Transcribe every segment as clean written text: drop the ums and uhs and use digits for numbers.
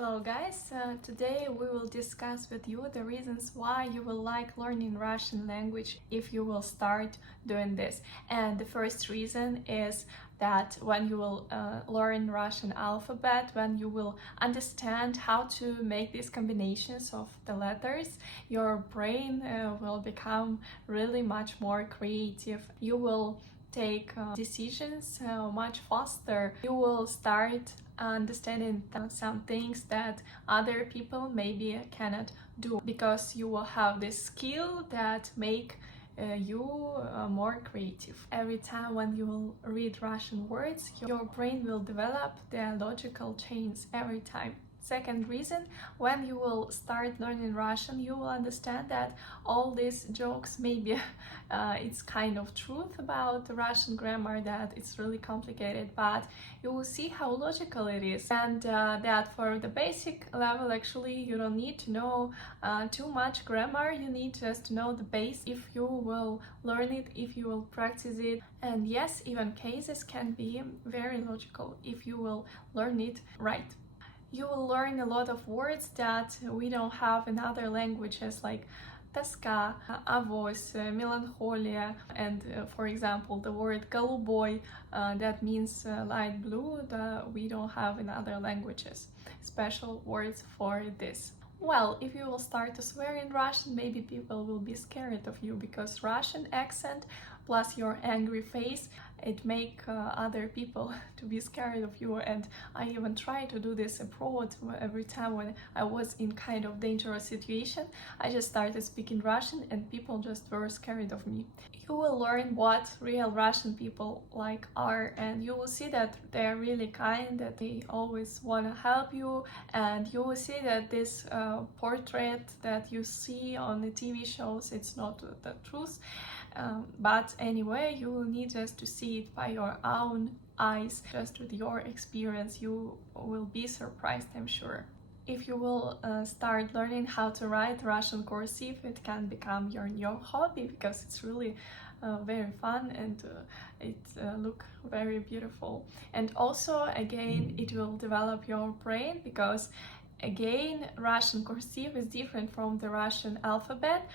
Hello guys, today we will discuss with you the reasons why you will like learning Russian language if you will start doing this. And the first reason is that when you will learn Russian alphabet, when you will understand how to make these combinations of the letters, your brain will become really much more creative. You will take decisions much faster. You will start understanding some things that other people maybe cannot do because you will have this skill that make you more creative. Every time when you will read Russian words, your brain will develop the logical chains every time. Second reason, when you will start learning Russian, you will understand that all these jokes, maybe it's kind of truth about the Russian grammar, that it's really complicated, but you will see how logical it is, and that for the basic level, actually, you don't need to know too much grammar. You need just to know the base. If you will learn it, if you will practice it, and yes, even cases can be very logical if you will learn it right. You will learn a lot of words that we don't have in other languages, like тоска, avos, melancholia, and for example, the word голубой that means light blue, that we don't have in other languages. Special words for this. Well, if you will start to swear in Russian, maybe people will be scared of you, because Russian accent plus your angry face, it make other people to be scared of you. And I even try to do this abroad. Every time when I was in kind of dangerous situation, I just started speaking Russian and people just were scared of me. You will learn what real Russian people like are, and you will see that they're really kind, that they always want to help you, and you will see that this portrait that you see on the TV shows, it's not the truth. But anyway, you will need just to see it by your own eyes, just with your experience. You will be surprised, I'm sure. If you will start learning how to write Russian cursive, it can become your new hobby, because it's really very fun, and it look very beautiful. And also, again, it will develop your brain, because again, Russian cursive is different from the Russian alphabet.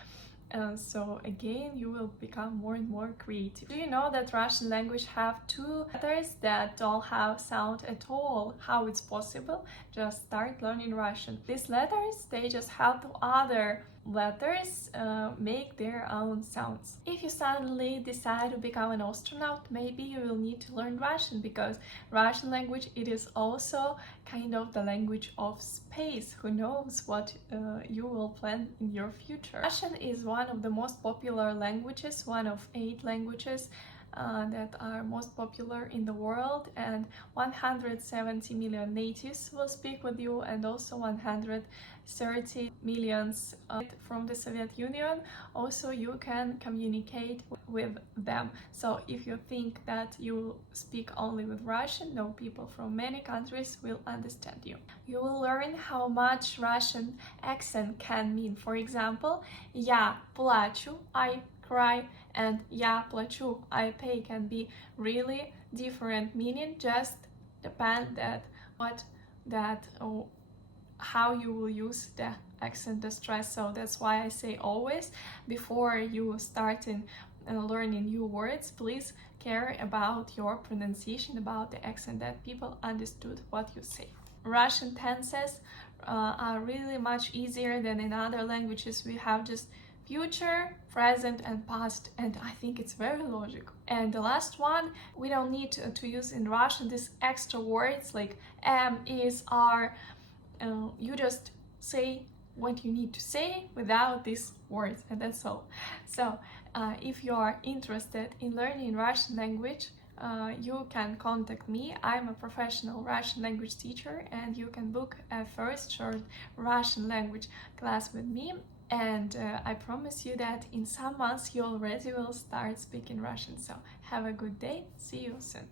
So again, you will become more and more creative. Do you know that Russian language have two letters that don't have sound at all? How it's possible? Just start learning Russian. These letters, they just help other letters make their own sounds. If you suddenly decide to become an astronaut, maybe you will need to learn Russian, because Russian language, it is also kind of the language of space. Who knows what you will plan in your future. Russian is one of the most popular languages, one of 8 languages that are most popular in the world, and 170 million natives will speak with you, and also 130 millions from the Soviet Union. Also, you can communicate with them. So if you think that you speak only with Russian, no, people from many countries will understand you. You will learn how much Russian accent can mean. For example, я плачу, I cry, and я плачу, I pay, can be really different meaning, just depend how you will use the accent, the stress. So that's why I say always, before you starting learning new words, please care about your pronunciation, about the accent, that people understood what you say. Russian tenses are really much easier than in other languages. We have just future, present, and past, and I think it's very logical. And the last one, we don't need to use in Russian these extra words like am, is, are. You just say what you need to say without these words, and that's all. So if you are interested in learning Russian language, you can contact me. I'm a professional Russian language teacher, and you can book a first short Russian language class with me. And I promise you that in some months you already will start speaking Russian. So have a good day. See you soon.